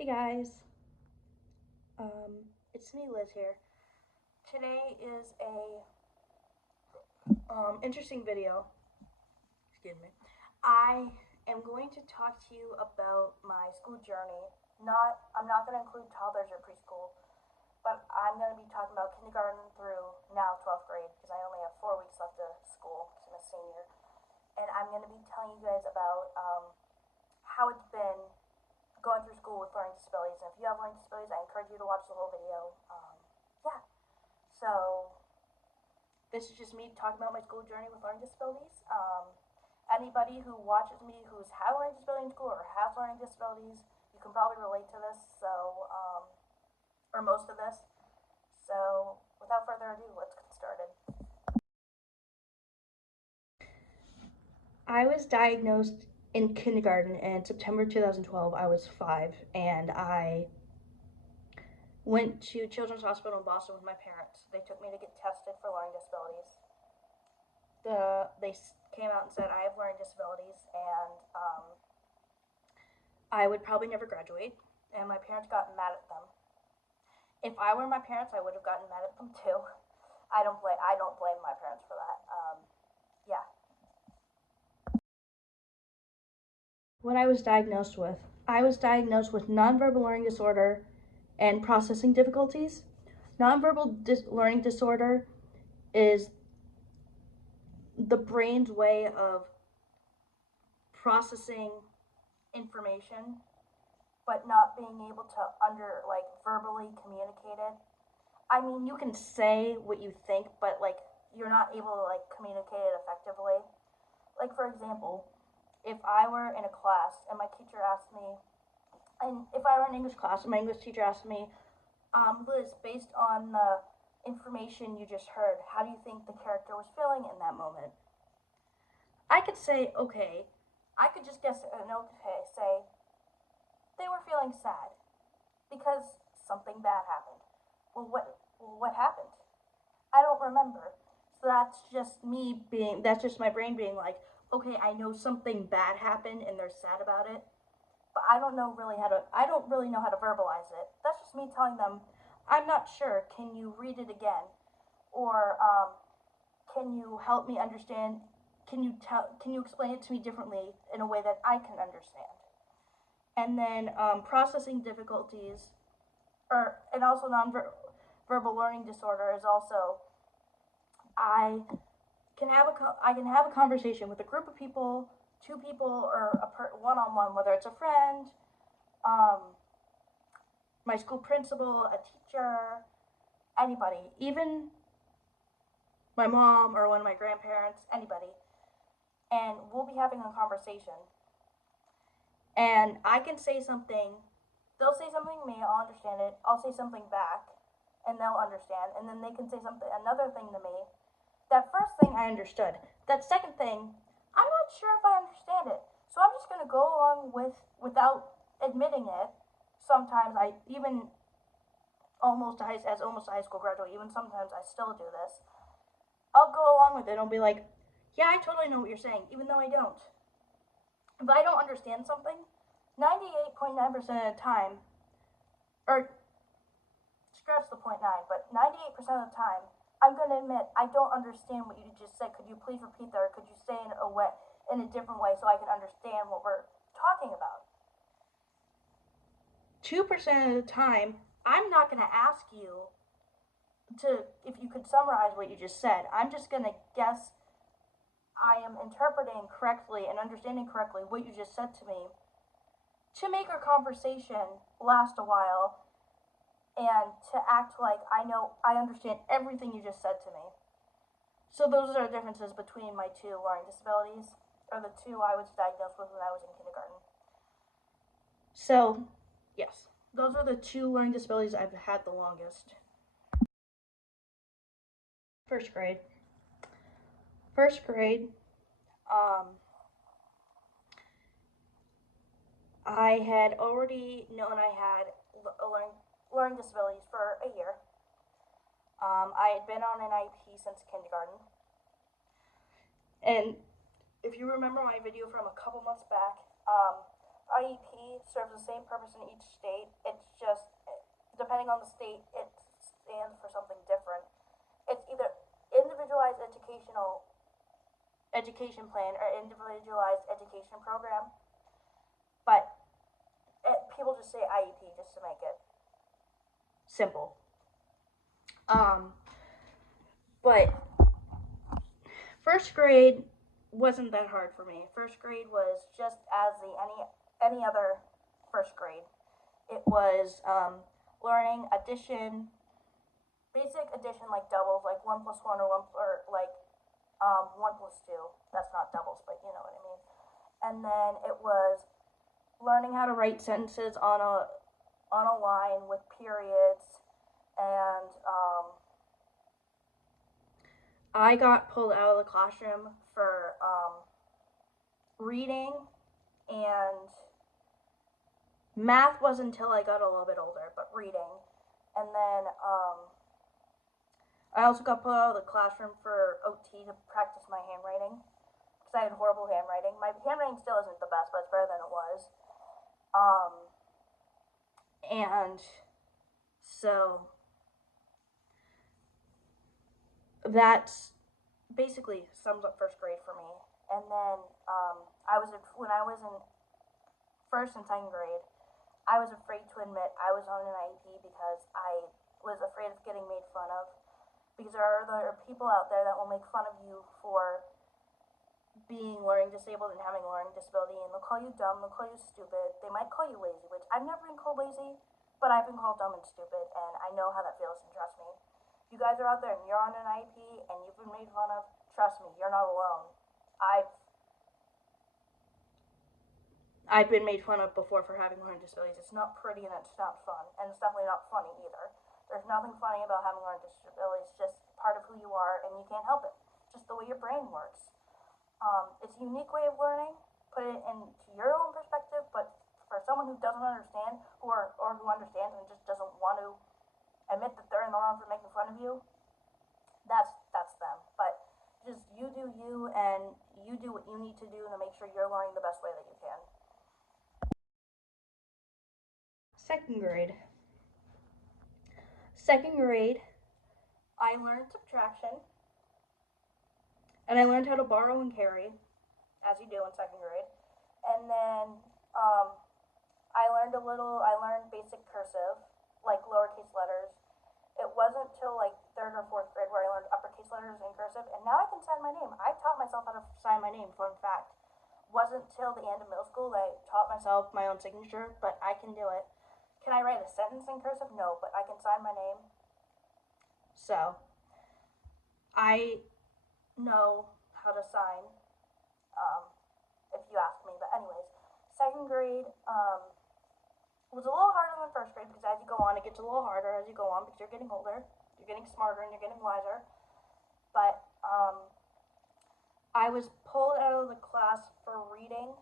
Hey guys, it's me, Liz here. Today is a interesting video. Excuse me. I am going to talk to you about my school journey. I'm not going to include toddlers or preschool, but I'm going to be talking about kindergarten through now 12th grade because I only have 4 weeks left of school because I'm a senior, and I'm going to be telling you guys about how it's been going through school with learning disabilities. And if you have learning disabilities, I encourage you to watch the whole video. Yeah. So this is just me talking about my school journey with learning disabilities. Anybody who watches me who's had learning disability in school or has learning disabilities, you can probably relate to this. So, or most of this. So, without further ado, let's get started. I was diagnosed in kindergarten in September 2012. I was 5, and I went to Children's Hospital in Boston with my parents. They took me to get tested for learning disabilities. They came out and said I have learning disabilities, and I would probably never graduate. And my parents got mad at them. If I were my parents, I would have gotten mad at them too. I don't blame my parents for that. Yeah. What I was diagnosed with nonverbal learning disorder and processing difficulties. Learning disorder is the brain's way of processing information but not being able to verbally communicate it. I mean, you can say what you think, but you're not able to communicate it effectively. Like for example, if I were in a class and my teacher asked me, and if I were in English class and my English teacher asked me, Liz, based on the information you just heard, how do you think the character was feeling in that moment? I could say, okay. I could just guess an okay, say, they were feeling sad because something bad happened. What happened? I don't remember. So that's just my brain being like, okay, I know something bad happened and they're sad about it, but I don't really know how to verbalize it. That's just me telling them, I'm not sure. Can you read it again? Or can you help me understand? Can you explain it to me differently in a way that I can understand? And then processing difficulties, and also nonverbal learning disorder is also I I can have a conversation with a group of people, two people, or one-on-one, whether it's a friend, my school principal, a teacher, anybody, even my mom or one of my grandparents, anybody, and we'll be having a conversation. And I can say something, they'll say something to me, I'll understand it, I'll say something back, and they'll understand, and then they can say another thing to me. That first thing I understood. That second thing, I'm not sure if I understand it. So I'm just going to go along without admitting it. Sometimes I even almost a high school graduate, even sometimes I still do this. I'll go along with it. I'll be like, yeah, I totally know what you're saying, even though I don't. If I don't understand something, 98.9% of the time, or scratch the 0.9, but 98% of the time, I'm going to admit I don't understand what you just said. Could you please repeat that, or could you say it in a different way so I can understand what we're talking about? 2% of the time, I'm not going to ask you if you could summarize what you just said. I'm just going to guess I am interpreting correctly and understanding correctly what you just said to me to make our conversation last a while and to act like I understand everything you just said to me. So those are the differences between my two learning disabilities, or the two I was diagnosed with when I was in kindergarten. So, yes, those are the two learning disabilities I've had the longest. First grade. First grade, I had already known I had learning disabilities for a year. I had been on an IEP since kindergarten. And if you remember my video from a couple months back, IEP serves the same purpose in each state depending on the state, it stands for something different. It's either individualized education plan or individualized education program, but people just say IEP just to make it simple. But first grade wasn't that hard for me. First grade was just as any other first grade. It was learning addition, basic addition like doubles, like 1+1 or like 1+2. That's not doubles, but you know what I mean. And then it was learning how to write sentences on a line with periods, and I got pulled out of the classroom for reading, and math wasn't until I got a little bit older, but reading. And then I also got pulled out of the classroom for OT to practice my handwriting, because I had horrible handwriting. My handwriting still isn't the best, but it's better than it was. And so that's basically sums up first grade for me. And then when I was in first and second grade, I was afraid to admit I was on an IEP because I was afraid of getting made fun of. Because there are people out there that will make fun of you for being learning disabled and having a learning disability, and they'll call you dumb, they'll call you stupid, they might call you lazy, which I've never been called lazy, but I've been called dumb and stupid, and I know how that feels, and trust me. If you guys are out there and you're on an IEP and you've been made fun of, trust me, you're not alone. I've been made fun of before for having learning disabilities. It's not pretty and it's not fun, and it's definitely not funny either. There's nothing funny about having learning disabilities. It's just part of who you are, and you can't help it. It's just the way your brain works. It's a unique way of learning. Put it into your own perspective, but for someone who doesn't understand, or who understands and just doesn't want to admit that they're in the wrong for making fun of you, that's them. But just you do you, and you do what you need to do to make sure you're learning the best way that you can. Second grade. Second grade, I learned subtraction, and I learned how to borrow and carry, as you do in second grade. And then I learned basic cursive, like lowercase letters. It wasn't till like third or fourth grade where I learned uppercase letters in cursive, and now I can sign my name. I taught myself how to sign my name, fun fact. Wasn't till the end of middle school that I taught myself my own signature, but I can do it. Can I write a sentence in cursive? No, but I can sign my name. So, I know how to sign, if you ask me. But anyways, second grade was a little harder than first grade, because as you go on, it gets a little harder as you go on, because you're getting older, you're getting smarter, and you're getting wiser. But I was pulled out of the class for reading,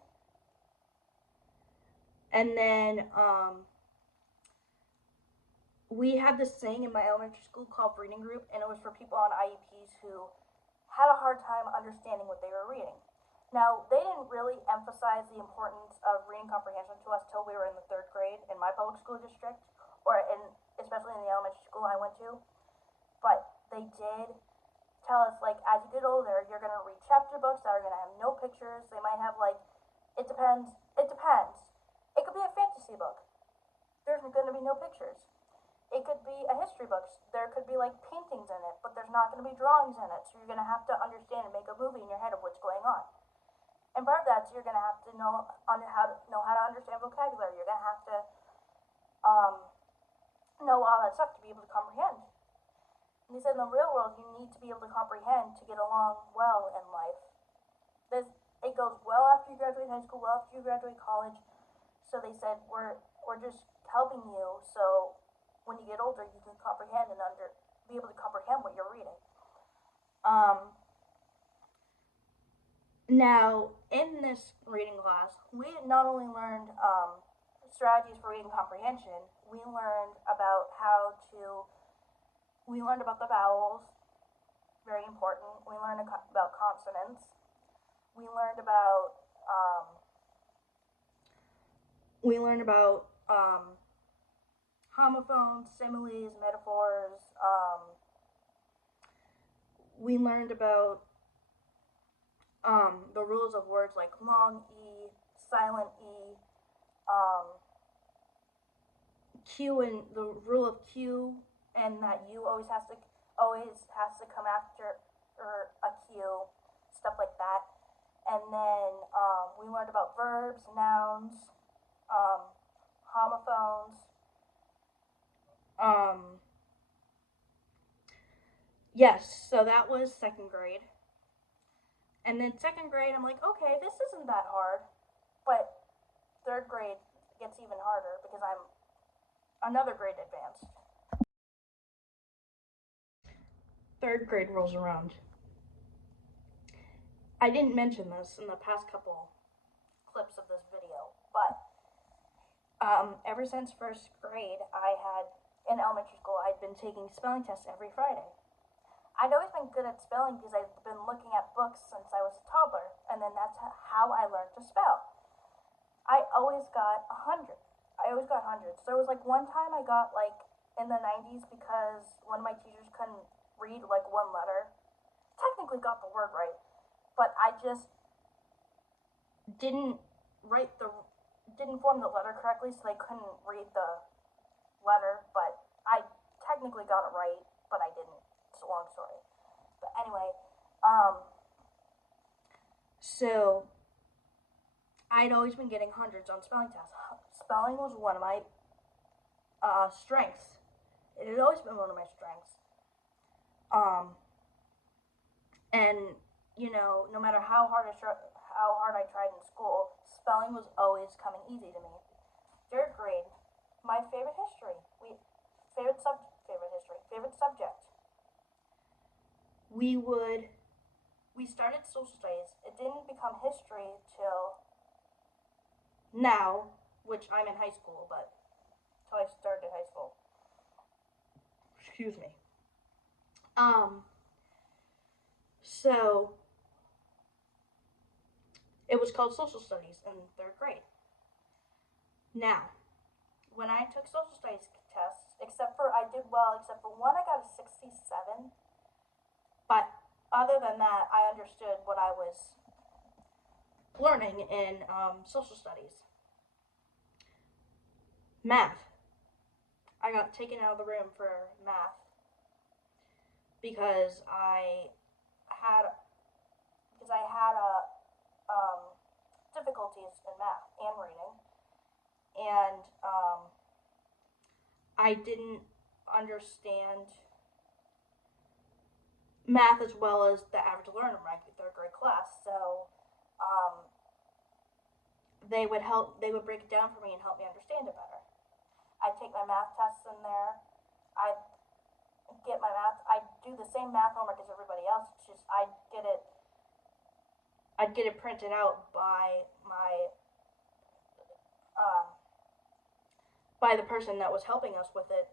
and then we had this thing in my elementary school called reading group, and it was for people on IEPs who had a hard time understanding what they were reading. Now, they didn't really emphasize the importance of reading comprehension to us till we were in the third grade in my public school district, or especially in the elementary school I went to. But they did tell us, like, as you get older, you're gonna read chapter books that are gonna have no pictures. They might have it depends. It could be a fantasy book. There's gonna be no pictures. It could be a history book. There could be like paintings in it, but there's not going to be drawings in it. So you're going to have to understand and make a movie in your head of what's going on. And part of that is you're going to have to know how to understand vocabulary. You're going to have to know all that stuff to be able to comprehend. And they said in the real world, you need to be able to comprehend to get along well in life. It goes well after you graduate high school, well after you graduate college. So they said we're just helping you so when you get older, you can comprehend and be able to comprehend what you're reading. Now, in this reading class, we not only learned strategies for reading comprehension, we learned about the vowels, very important. We learned about consonants. We learned about homophones, similes, metaphors. We learned about the rules of words like long E, silent E, um, Q, and the rule of Q, and that U always has to come after or a Q, stuff like that. And then we learned about verbs, nouns, um, homophones. Um, yes, so that was second grade. And then second grade, I'm like, okay, this isn't that hard. But third grade gets even harder because I'm another grade advanced. Third grade rolls around. I didn't mention this in the past couple clips of this video, but ever since first grade, in elementary school, I'd been taking spelling tests every Friday. I'd always been good at spelling because I'd been looking at books since I was a toddler, and then that's how I learned to spell. I always got 100. I always got hundreds. There was like one time I got like in the 90s because one of my teachers couldn't read like one letter. Technically got the word right, but I just didn't didn't form the letter correctly, so they couldn't read the letter. But I technically got it right, but I didn't. It's a long story. But anyway, so I'd always been getting hundreds on spelling tests. Spelling was one of my strengths. It had always been one of my strengths. And you know, no matter how hard I tried in school, spelling was always coming easy to me. Third grade, my favorite history. Favorite subject. We started social studies. It didn't become history till now, which I'm in high school, but till I started high school. Excuse me. So it was called social studies in third grade. Now, when I took social studies tests, except for one, I got a 67. But other than that, I understood what I was learning in social studies. Math. I got taken out of the room for math because had I had difficulties in math and reading, and I didn't understand math as well as the average learner in my third grade class. So they would break it down for me and help me understand it better. I take my math tests in there. I do the same math homework as everybody else. It's just I'd get it printed out by the person that was helping us with it.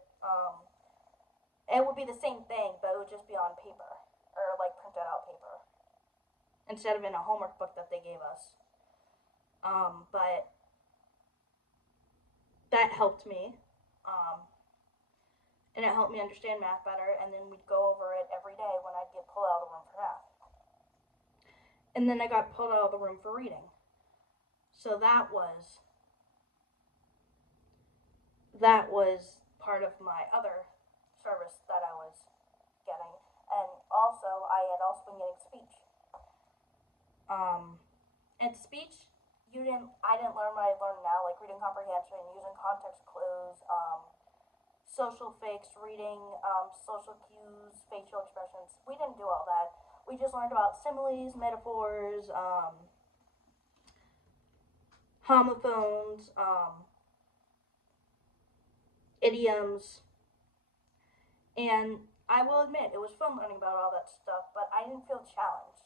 It would be the same thing, but it would just be on paper or like printed out paper instead of in a homework book that they gave us. But that helped me, and it helped me understand math better. And then we'd go over it every day when I'd get pulled out of the room for math. And then I got pulled out of the room for reading. So that was part of my other service that I was getting. And also, I had also been getting speech. And speech, I didn't learn what I learned now, like reading comprehension, using context clues, social fakes, reading social cues, facial expressions. We didn't do all that. We just learned about similes, metaphors, homophones, idioms, and I will admit it was fun learning about all that stuff, but I didn't feel challenged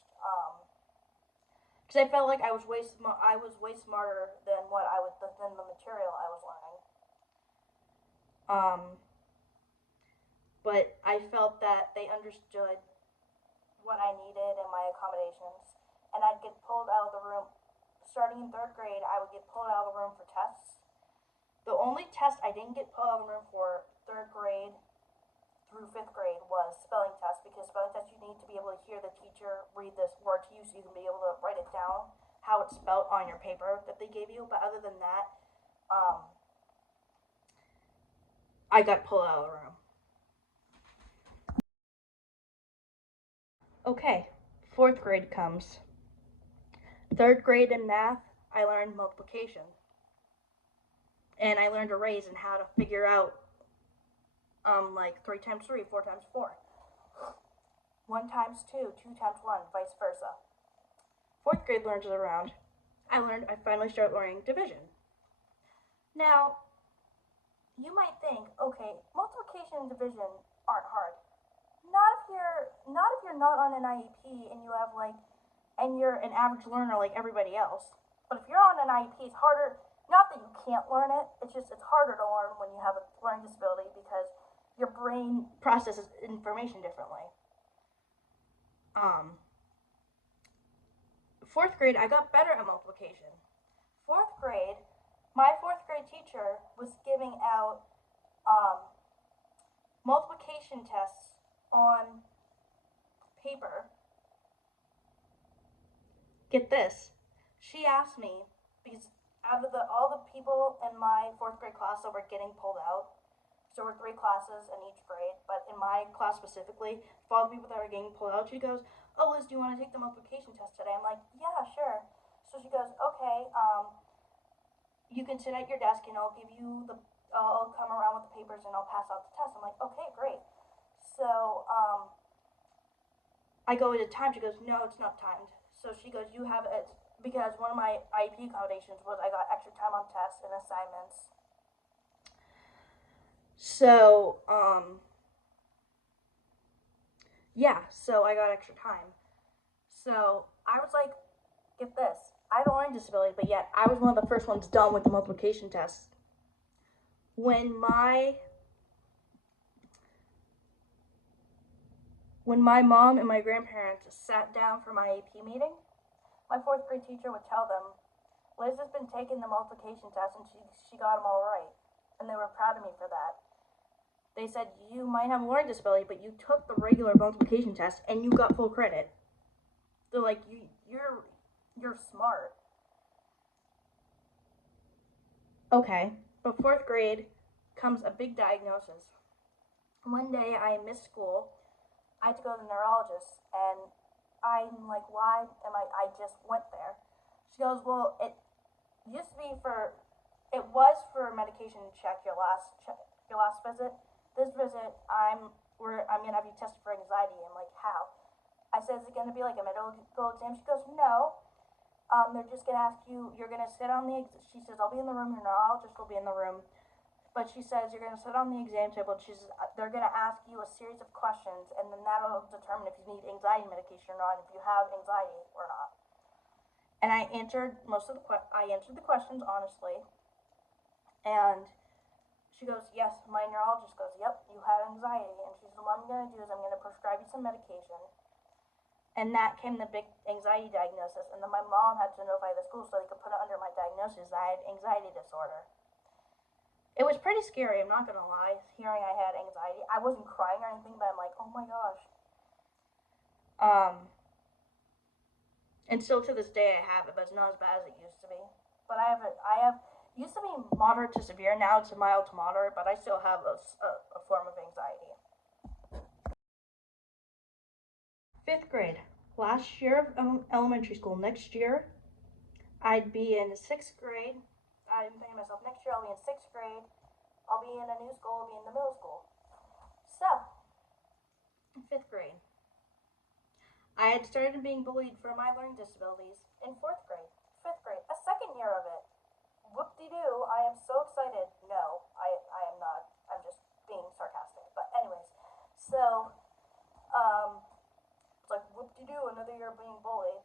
because I felt like I was way smarter than than the material I was learning. But I felt that they understood what I needed and my accommodations, and I'd get pulled out of the room. Starting in third grade, I would get pulled out of the room for tests, The only test I didn't get pulled out of the room for 3rd grade through 5th grade was spelling test, because spelling test you need to be able to hear the teacher read this word to you so you can be able to write it down how it's spelled on your paper that they gave you. But other than that, I got pulled out of the room. Okay, 4th grade comes. 3rd grade in math, I learned multiplication. And I learned arrays and how to figure out like 3 times 3, 4 times 4. 1 times 2, 2 times 1, vice versa. 4th grade learns around. I finally started learning division. Now, you might think, okay, multiplication and division aren't hard. Not if you're not on an IEP and you have and you're an average learner like everybody else. But if you're on an IEP, it's harder. Not that you can't learn it, it's harder to learn when you have a learning disability, because your brain processes information differently. 4th grade, I got better at multiplication. 4th grade, my 4th grade teacher was giving out multiplication tests on paper. Get this. She asked me, because out of all the people in my 4th grade class that were getting pulled out, so there were 3 classes in each grade, but in my class specifically, for all the people that were getting pulled out, she goes, "Oh, Liz, do you want to take the multiplication test today?" I'm like, "Yeah, sure." So she goes, "Okay, you can sit at your desk and I'll come around with the papers and I'll pass out the test." I'm like, "Okay, great." So I go, "Is it timed?" She goes, "No, it's not timed." So she goes, "You have it," because one of my IEP accommodations was I got extra time on tests and assignments. So, yeah, so I got extra time. So I was like, get this. I have a learning disability, but yet I was one of the first ones done with the multiplication tests. When my mom and my grandparents sat down for my AP meeting, my 4th grade teacher would tell them, "Liz has been taking the multiplication test and she got them all right." And they were proud of me for that. They said, "You might have a learning disability, but you took the regular multiplication test and you got full credit." They're like, you're smart. Okay, but 4th grade comes a big diagnosis. One day I missed school. I had to go to the neurologist, and I'm like, "Why am I just went there." She goes, "Well, it used to be it was for medication to check your last visit. This visit, I'm gonna have you tested for anxiety." I'm like, "How?" I said, "Is it gonna be like a medical exam?" She goes, "No. They're just gonna ask you. You're gonna sit on the." She says, "I'll be in the room. Your neurologist will be in the room." But she says, "You're gonna sit on the exam table." And she says, "They're gonna ask you a series of questions, and then that'll determine if you need anxiety medication or not, and if you have anxiety or not." And I answered the questions honestly. And she goes, "Yes." My neurologist goes, "Yep, you have anxiety." And she says, "What I'm gonna do is I'm gonna prescribe you some medication." And that came the big anxiety diagnosis. And then my mom had to notify the school so they could put it under my diagnosis that I had anxiety disorder. It was pretty scary, I'm not gonna lie, hearing I had anxiety. I wasn't crying or anything, but I'm like, "Oh my gosh." And still to this day I have it, but it's not as bad as it used to be. But I have it used to be moderate to severe. Now it's mild to moderate, but I still have a form of anxiety. 5th grade, last year of elementary school. Next year, I'd be in 6th grade. I'm thinking to myself, next year I'll be in 6th grade. I'll be in a new school. I'll be in the middle school. So, 5th grade, I had started being bullied for my learning disabilities in 4th grade. 5th grade, a second year of it. Whoop-de-doo, I am so excited. No, I am not. I'm just being sarcastic. But anyways, so, it's like, whoop-de-doo, another year of being bullied.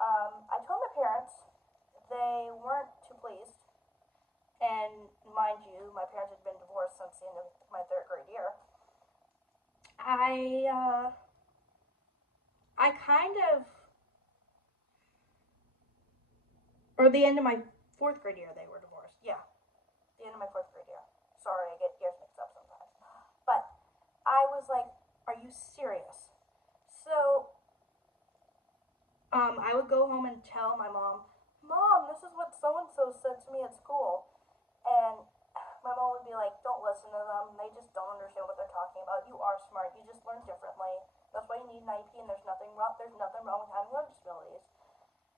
I told my parents. They weren't too pleased. And mind you, my parents had been divorced since the end of my 3rd grade year. I kind of, or the end of my 4th grade year, they were divorced. Yeah. the end of my 4th grade year. Sorry, I get years mixed up sometimes. But I was like, are you serious? So I would go home and tell my mom, Mom, this is what so-and-so said to me at school. And my mom would be like, don't listen to them. They just don't understand what they're talking about. You are smart. You just learn differently. That's why you need an IEP, and there's nothing wrong with having learning disabilities.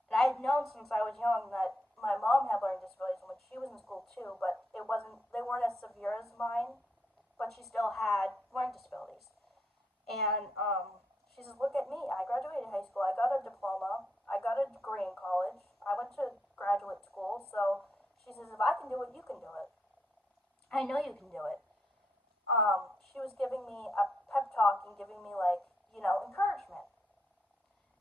And I had known since I was young that my mom had learning disabilities when she was in school too, but they weren't as severe as mine, but she still had learning disabilities. And she says, look at me. I graduated high school. I got a diploma. I got a degree in college. I went to graduate school. So she says, if I can do it, you can do it. I know you can do it. She was giving me a pep talk and giving me like, encouragement.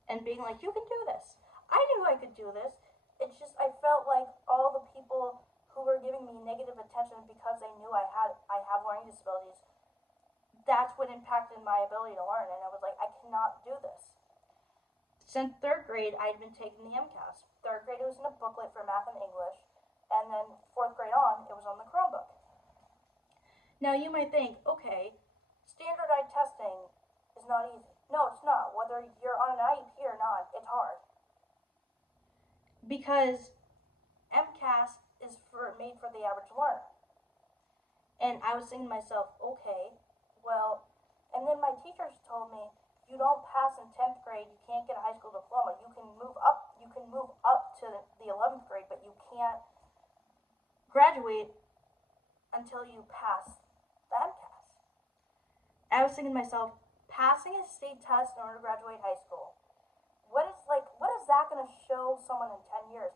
And being like, you can do this. I knew I could do this. It's just I felt like all the people who were giving me negative attention because they knew I have learning disabilities, that's what impacted my ability to learn. And I was like, I cannot do this. Since 3rd grade, I had been taking the MCAS. 3rd grade, it was in a booklet for math and English. And then 4th grade on, it was on the Chromebook. Now you might think, okay, standardized testing is not easy. No, it's not. Whether you're on an IEP or not, it's hard. Because MCAS is made for the average learner. And I was thinking to myself, okay, well, and then my teachers told me, you don't pass in 10th grade, you can't get a high school diploma. You can move up to the 11th grade, but you can't graduate until you pass the MCAS. I was thinking to myself, passing a state test in order to graduate high school, what is that going to show someone in 10 years?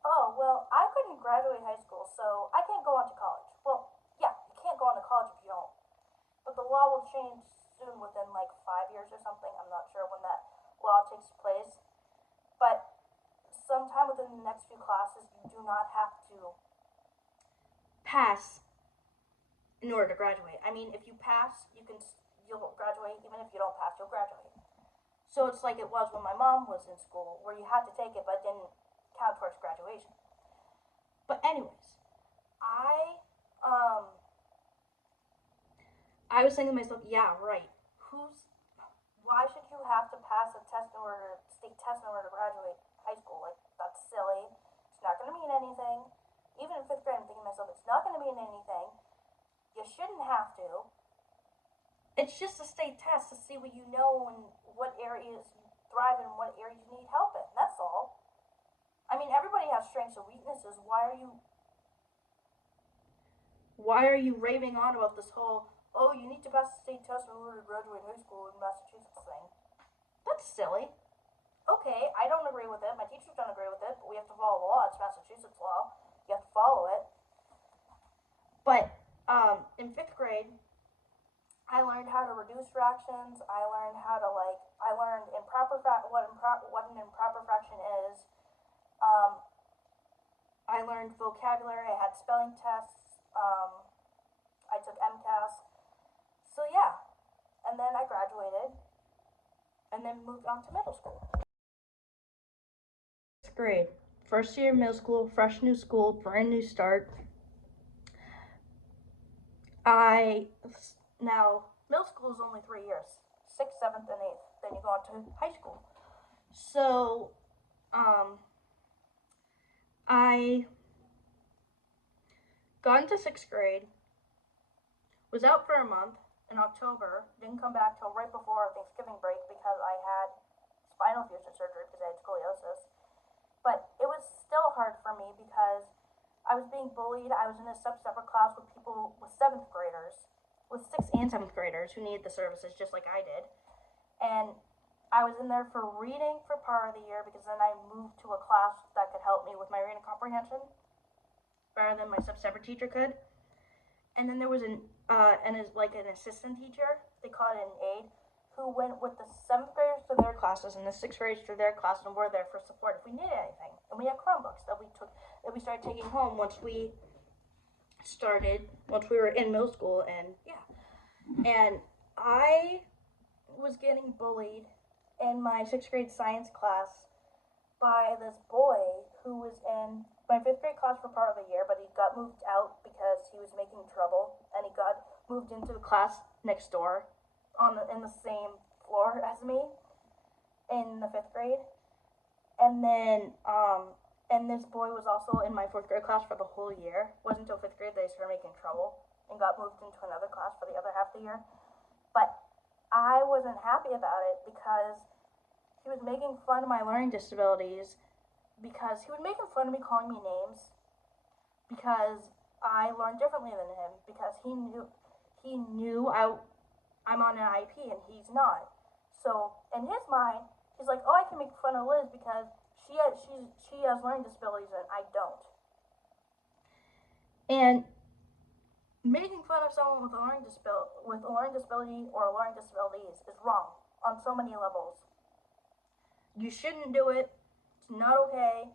Oh, well, I couldn't graduate high school, so I can't go on to college. Well, yeah, you can't go on to college if you don't. But the law will change soon, within like 5 years or something. I'm not sure when that law takes place. But sometime within the next few classes, you do not have to pass in order to graduate. I mean, if you pass, you'll graduate. Even if you don't pass, you'll graduate. So it's like it was when my mom was in school, where you had to take it, but it didn't count towards graduation. But anyways, I was thinking to myself, yeah, right. Why should you have to pass a state test in order to graduate high school? Like, that's silly. It's not going to mean anything. Even in 5th grade, I'm thinking to myself, it's not going to mean anything. You shouldn't have to. It's just a state test to see what you know and what areas you thrive in and what areas you need help in. That's all. I mean, everybody has strengths and weaknesses. Why are you raving on about this whole, oh, you need to pass the state test in order to graduate high school in Massachusetts thing? That's silly. Okay, I don't agree with it. My teachers don't agree with it, but we have to follow the law. It's Massachusetts law. You have to follow it. But in 5th grade, I learned how to reduce fractions. I learned what an improper fraction is. I learned vocabulary. I had spelling tests. I took MCAS. So yeah, and then I graduated, and then moved on to middle school. 6th grade, first year of middle school, fresh new school, brand new start. Now middle school is only 3 years, 6th, 7th, and 8th. Then you go on to high school. So, I got into 6th grade, was out for a month in October, didn't come back till right before Thanksgiving break because I had spinal fusion surgery because I had scoliosis. But it was still hard for me because I was being bullied. I was in a separate class with people, with 7th graders, with 6th and 7th graders who needed the services just like I did. And I was in there for reading for part of the year because then I moved to a class that could help me with my reading comprehension better than my separate teacher could. And then there was an assistant teacher, they call it an aide, who went with the 7th graders to their classes and the 6th graders to their classes, and were there for support if we needed anything. And we had Chromebooks that we started taking home once we were in middle school. And yeah, and I was getting bullied in my 6th grade science class by this boy who was in my 5th grade class for part of the year, but he got moved out because moved into the class next door in the same floor as me in the 5th grade. And then, and this boy was also in my 4th grade class for the whole year. It wasn't until 5th grade they started making trouble and got moved into another class for the other half of the year. But I wasn't happy about it because he was making fun of my learning disabilities, because he was making fun of me, calling me names, because I learned differently than him, because he knew I'm on an IEP and he's not. So in his mind, he's like, oh, I can make fun of Liz because she has learning disabilities and I don't. And making fun of someone with a learning disability or learning disabilities is wrong on so many levels. You shouldn't do it. It's not okay.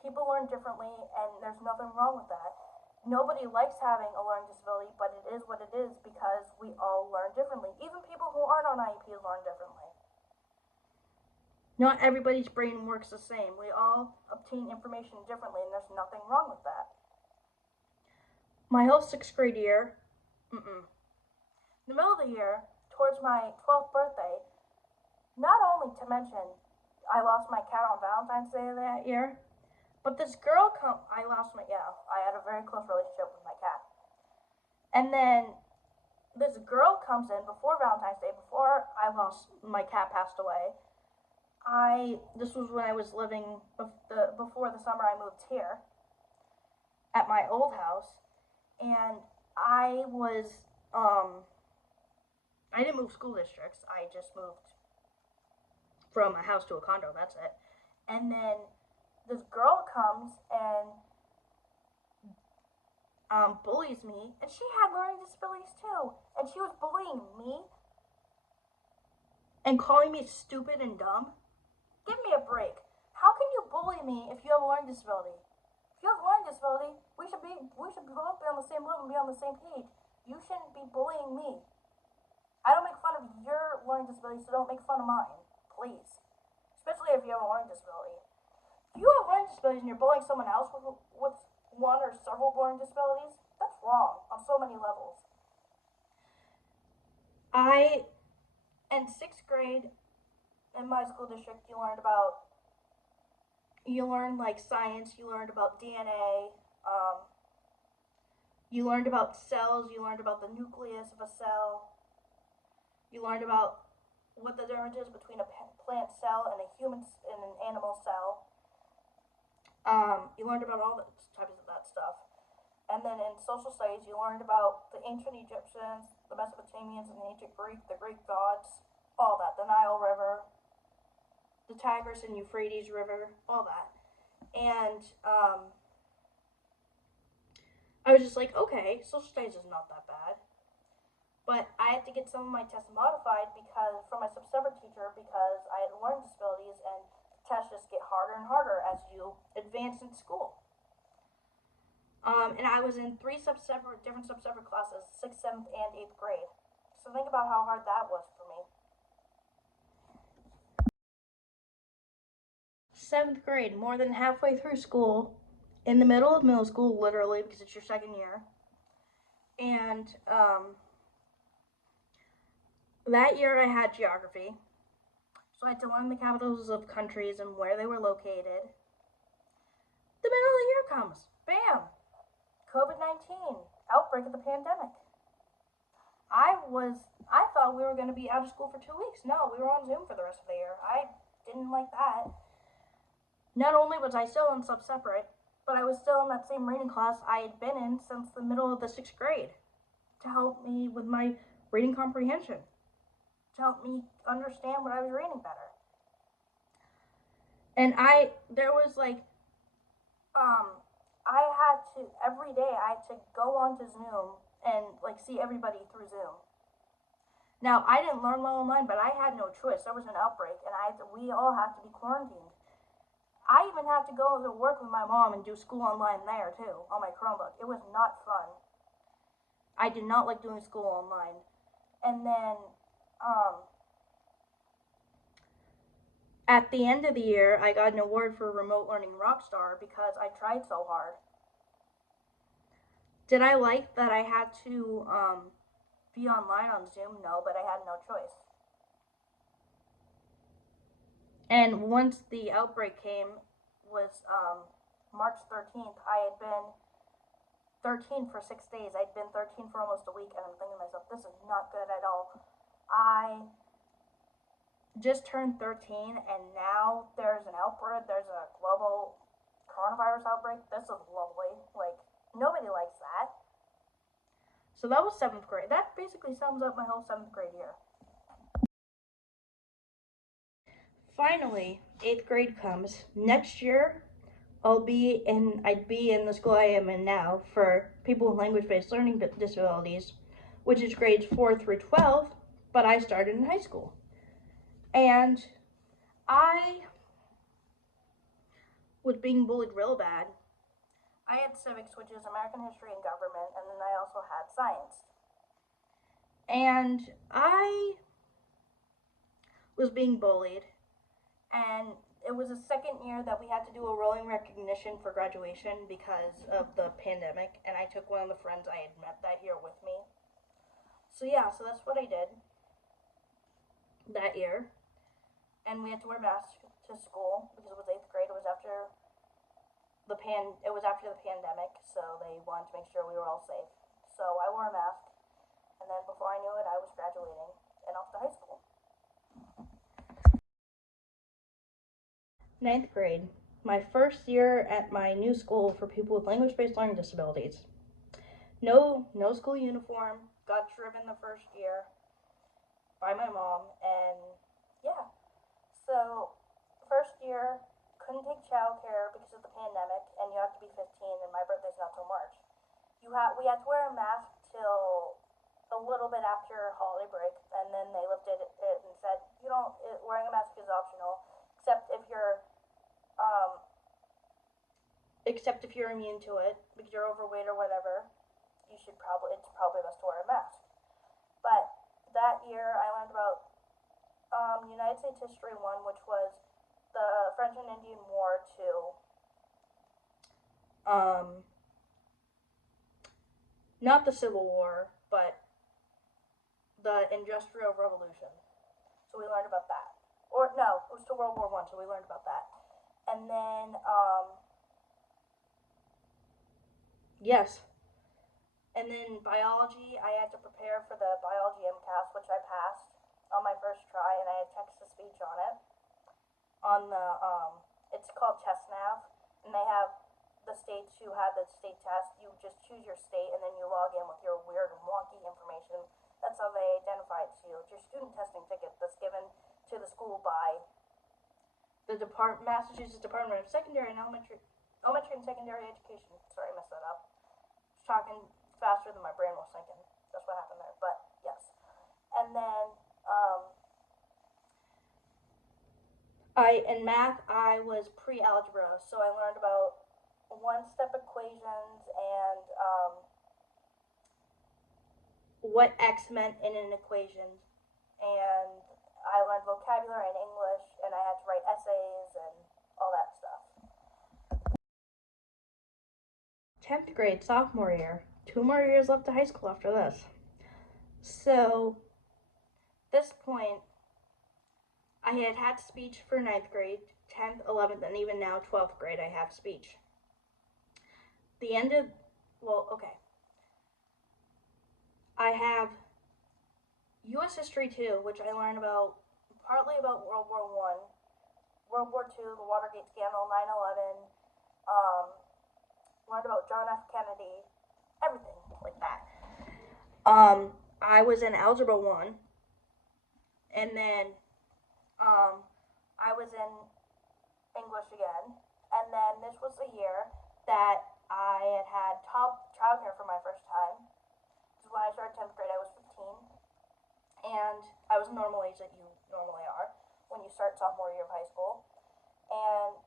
People learn differently, and there's nothing wrong with that. Nobody likes having a learning disability, but it is what it is because we all learn differently. Even people who aren't on IEPs learn differently. Not everybody's brain works the same. We all obtain information differently, and there's nothing wrong with that. My whole 6th grade year, in the middle of the year, towards my 12th birthday, not only to mention I lost my cat on Valentine's Day that year, but this girl I had a very close relationship with my cat. And then this girl comes in before Valentine's Day, before my cat passed away. This was when I was living before the summer I moved here at my old house, and I didn't move school districts. I just moved from a house to a condo, that's it. And then this girl comes and bullies me, and she had learning disabilities too, and she was bullying me and calling me stupid and dumb. Give me a break. How can you bully me if you have a learning disability? If you have a learning disability, we should both be on the same level and be on the same page. You shouldn't be bullying me. I don't make fun of your learning disability, so don't make fun of mine, please. Especially if you have a learning disability. If you have learning disabilities and you're bullying someone else with one or several learning disabilities, that's wrong on so many levels. In 6th grade, in my school district, you learned like science, you learned about DNA, you learned about cells, you learned about the nucleus of a cell, you learned about what the difference is between a plant cell and an animal cell. You learned about all the types of that stuff. And then in social studies, you learned about the ancient Egyptians, the Mesopotamians, and the ancient Greek, the Greek gods, all that, the Nile River, the Tigris and Euphrates River, all that. And I was just like, okay, social studies is not that bad. But I had to get some of my tests modified from my sub-separate teacher because I had learning disabilities, and tests just get harder and harder as you advance in school. And I was in different sub-separate classes, 6th, 7th, and 8th grade. So think about how hard that was for me. 7th grade, more than halfway through school, in the middle of middle school, literally, because it's your 2nd year. And that year I had geography. So I had to learn the capitals of countries and where they were located. The middle of the year comes. Bam! COVID-19, outbreak of the pandemic. I thought we were going to be out of school for 2 weeks. No, we were on Zoom for the rest of the year. I didn't like that. Not only was I still in sub-separate, but I was still in that same reading class I had been in since the middle of the 6th grade to help me with my reading comprehension, to help me understand what I was reading better. And every day I had to go onto Zoom and see everybody through Zoom. Now, I didn't learn well online, but I had no choice. There was an outbreak, and we all had to be quarantined. I even had to go to work with my mom and do school online there, too, on my Chromebook. It was not fun. I did not like doing school online. And then, at the end of the year, I got an award for Remote Learning Rockstar because I tried so hard. Did I like that I had to be online on Zoom? No, but I had no choice. And once the outbreak came, was March 13th. I had been 13 for 6 days. I'd been 13 for almost a week, and I'm thinking to myself, this is not good at all. I just turned 13, and now there's an outbreak. There's a global coronavirus outbreak. This is lovely. Like, nobody likes that. So that was 7th grade. That basically sums up my whole 7th grade year. Finally, 8th grade comes. Next year, I'd be in the school I am in now for people with language-based learning disabilities, which is grades 4 through 12, but I started in high school. And I was being bullied real bad. I had civics, which is American history and government, and then I also had science. And I was being bullied, and it was the second year that we had to do a rolling recognition for graduation because of the pandemic, and I took one of the friends I had met that year with me. So yeah, so that's what I did that year. And we had to wear masks to school because it was 8th grade. It was after the pandemic, so they wanted to make sure we were all safe. So I wore a mask, and then before I knew it, I was graduating and off to high school. 9th grade, my first year at my new school for people with language-based learning disabilities. No school uniform, got driven the first year by my mom, and yeah. So, first year, couldn't take childcare because of the pandemic, and you have to be 15, and my birthday's not till March. We had to wear a mask till a little bit after holiday break, and then they lifted it and said, wearing a mask is optional, except if you're immune to it, because you're overweight or whatever. It's probably best to wear a mask. But that year, I learned about United States History 1, which was the French and Indian War to not the Civil War, but the Industrial Revolution. So we learned about that. Or no, it was to World War I, so we learned about that. And then yes. And then biology, I had to prepare for the biology MCAS, which I passed on my first try, and I had text-to-speech on it. It's called TestNav, and they have the states who have the state test. You just choose your state, and then you log in with your weird and wonky information. That's how they identify it to you. It's your student testing ticket that's given to the school by the Massachusetts Department of Elementary and Secondary Education. Sorry, I messed that up. Talking faster than my brain was thinking. That's what happened there. But yes. And then in math I was pre-algebra, so I learned about one-step equations and what X meant in an equation, and I learned vocabulary in English, and I had to write essays and all that stuff. 10th grade, sophomore year. 2 more years left to high school after this. So, this point, I had speech for 9th grade, 10th, 11th, and even now 12th grade I have speech. I have U.S. History 2, which I learned partly about World War I, World War II, the Watergate scandal, 9/11, learned about John F. Kennedy, everything like that. I was in Algebra 1, and then I was in English again, and then this was the year that I had childcare for my first time. This is when I started 10th grade. I was 15, and I was normal age that you normally are when you start sophomore year of high school. And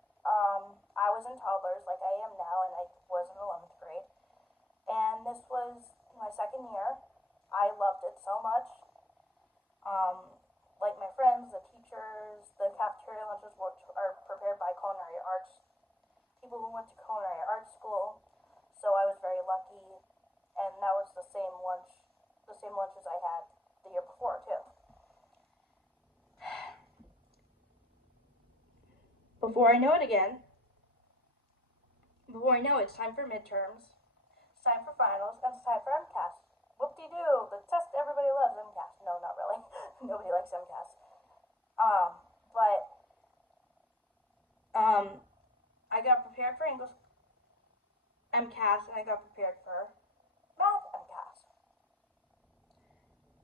I was in toddlers like I am now, and I was in 11th grade. And this was my second year. I loved it so much. Like my friends, the teachers, the cafeteria lunches are prepared by culinary arts people who went to culinary arts school. So I was very lucky, and that was the same lunches I Before I know it again, before I know it, it's time for midterms, it's time for finals, and it's time for MCAS. Whoop-de-doo, the test everybody loves, MCAS. No, not really. Nobody likes MCAS. But I got prepared for English MCAS, and I got prepared for math MCAS.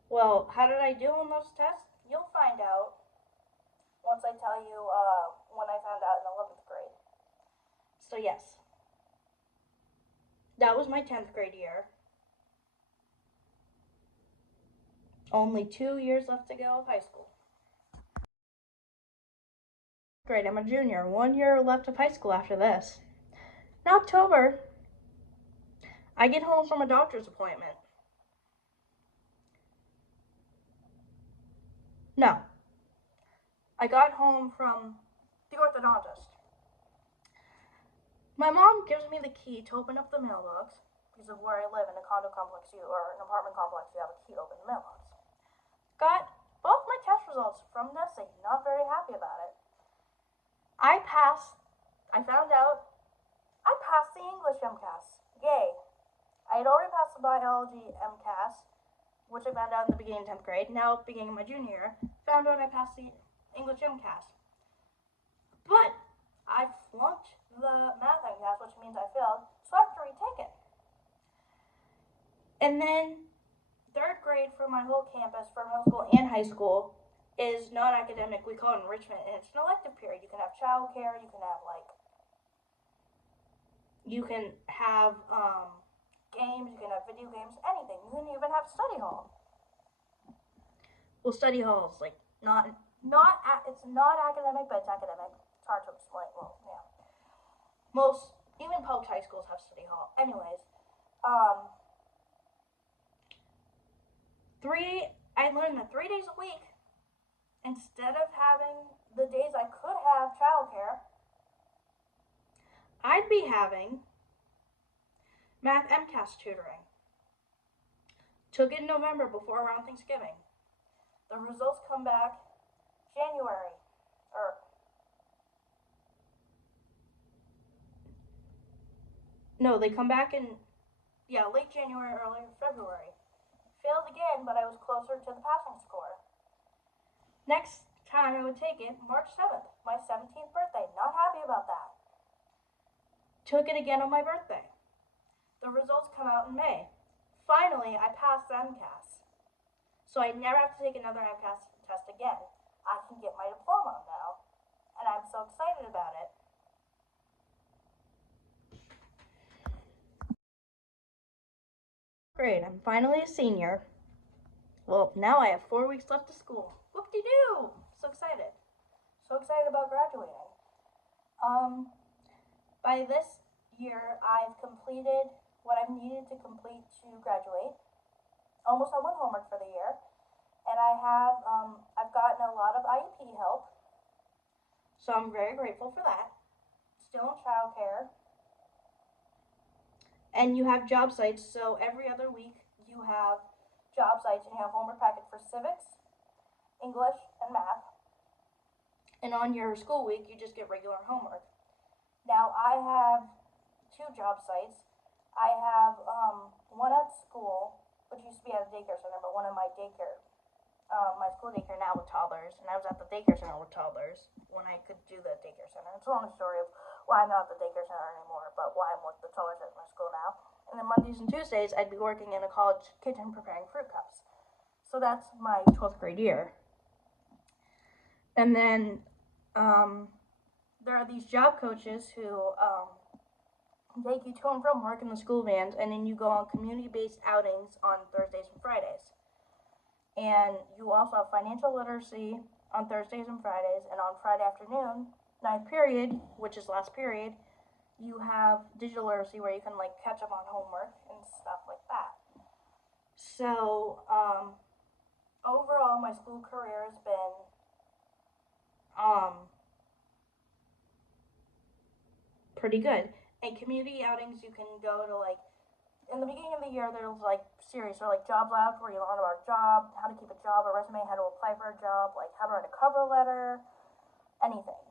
Well, how did I do on those tests? You'll find out once I tell you when I found out in 11th grade. So yes, that was my 10th grade year. Only 2 years left to go of high school. Great, I'm a junior. 1 year left of high school after this. In October, I get home from a doctor's appointment. No, I got home from the orthodontist. My mom gives me the key to open up the mailbox because of where I live in a condo complex or an apartment complex. You have a key to open the mailbox. Got both my test results from Nessie. Not very happy about it. I found out I passed the English MCAS. Yay. I had already passed the biology MCAS, which I found out in the beginning of 10th grade. Now, beginning of my junior year, found out I passed the English MCAS. But I flunked the math MCAS, which means I failed, so I have to retake it. And then 3rd grade for my whole campus, for middle school and high school, is non-academic. We call it enrichment, and it's an elective period. You can have childcare, you can have games, you can have video games, anything. You can even have study hall. Well, study hall is it's not academic, but it's academic. It's hard to explain. Well, yeah. Even public high schools have study hall. Anyways, I learned that 3 days a week, instead of having the days I could have childcare, I'd be having math MCAS tutoring. Took it in November before around Thanksgiving. The results come back January, they come back in late January, early February. Failed again, but I was closer to the passing score. Next time I would take it, March 7th, my 17th birthday. Not happy about that. Took it again on my birthday. The results come out in May. Finally, I passed the MCAS. So I never have to take another MCAS test again. I can get my diploma now, and I'm so excited about it. Great, I'm finally a senior. Well, now I have 4 weeks left of school. Whoop-de-doo! So excited. So excited about graduating. By this year, I've completed what I've needed to complete to graduate. Almost done with homework for the year. And I've gotten a lot of IEP help. So I'm very grateful for that. Still in childcare. And you have job sites, so every other week you have job sites and you have homework packet for civics, English, and math. And on your school week, you just get regular homework. Now, I have 2 job sites. I have one at school, which used to be at a daycare center, but one in my school daycare now with toddlers, and I was at the daycare center with toddlers when I could do the daycare center. It's a long story of why I'm not at the daycare center anymore, but why I'm with the toddlers at my school now. And then Mondays and Tuesdays, I'd be working in a college kitchen preparing fruit cups. So that's my 12th grade year. And then there are these job coaches who take you to and from work in the school vans, and then you go on community-based outings on Thursdays and Fridays. And you also have financial literacy on Thursdays and Fridays, and on Friday afternoon, 9th period, which is last period, you have digital literacy where you can catch up on homework and stuff like that. So overall, my school career has been pretty good. And community outings, you can go to in the beginning of the year, there's series or job labs where you learn about a job, how to keep a job, a resume, how to apply for a job, how to write a cover letter, anything.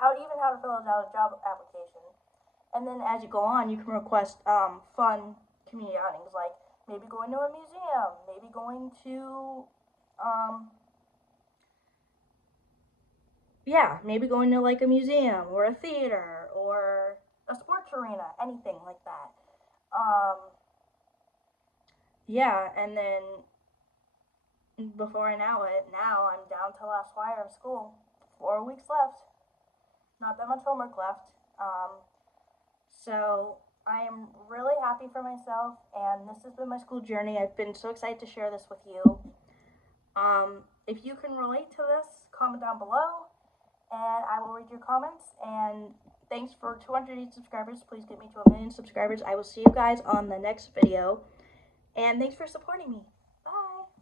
how to fill out a job application. And then as you go on, you can request fun community outings, like maybe going to a museum, maybe going to maybe going to like a museum or a theater or a sports arena, anything like that. Um, and then before I know it, now I'm down to last wire of school. 4 weeks left. Not that much homework left. So I am really happy for myself, and this has been my school journey. I've been so excited to share this with you. If you can relate to this, comment down below, and I will read your comments. And thanks for 208 subscribers. Please get me to 1,000,000 subscribers. I will see you guys on the next video, and thanks for supporting me. Bye.